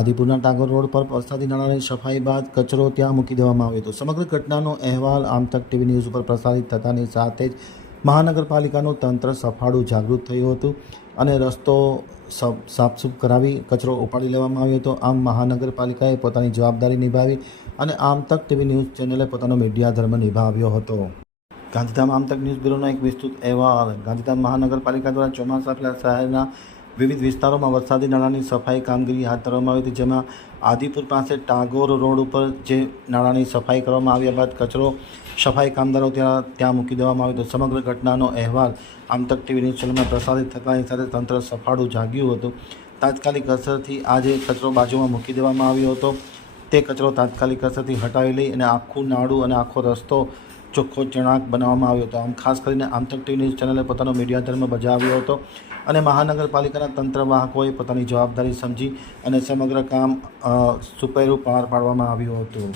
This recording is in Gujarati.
આદિપુરના ટાગોર રોડ પર વરસાદી નાળાની સફાઈ બાદ કચરો ત્યાં મૂકી દેવામાં આવ્યો હતો। સમગ્ર ઘટનાનો અહેવાલ આમતક ટીવી ન્યૂઝ ઉપર પ્રસારિત થતાની સાથે જ મહાનગરપાલિકાનું તંત્ર સફાળું જાગૃત થયું હતું અને રસ્તો સાફસૂફ કરાવી કચરો ઉપાડી લેવામાં આવ્યો હતો। આમ મહાનગરપાલિકાએ પોતાની જવાબદારી નિભાવી અને આમતક ટીવી ન્યૂઝ ચેનલે પોતાનો મીડિયા ધર્મ નિભાવ્યો હતો। ગાંધીધામ આમતક ન્યૂઝ બ્યુરોનો એક વિસ્તૃત અહેવાલ। ગાંધીધામ મહાનગરપાલિકા દ્વારા ચોમાસા પહેલા શહેરના વિવિધ વિસ્તારોમાં વરસાદી નાળાની સફાઈ કામગીરી હાથ ધરવામાં આવી હતી, જેમાં આદિપુર પાસે ટાગોર રોડ ઉપર જે નાળાની સફાઈ કરવામાં આવ્યા બાદ કચરો સફાઈ કામદારો ત્યાં મૂકી દેવામાં આવ્યો હતો। સમગ્ર ઘટનાનો અહેવાલ આમતક ટીવી ન્યૂઝ ચેનલમાં પ્રસારિત થતાની સાથે તંત્ર સફાળું જાગ્યું હતું। તાત્કાલિક અસરથી આ જે કચરો બાજુમાં મૂકી દેવામાં આવ્યો હતો તે કચરો તાત્કાલિક અસરથી હટાવી લઈ અને આખું નાળું અને આખો રસ્તો ચોખ્ખો ચણાક બનાવવામાં આવ્યો હતો। આમ ખાસ કરીને આમતક ટીવી ન્યૂઝ ચેનલે પોતાનો મીડિયા ધર્મ બજાવ્યો હતો અને મહાનગરપાલિકાના તંત્રવાહકોએ પોતાની જવાબદારી સમજી અને સમગ્ર કામ સુપેરું પાર પાડવામાં આવ્યું હતું।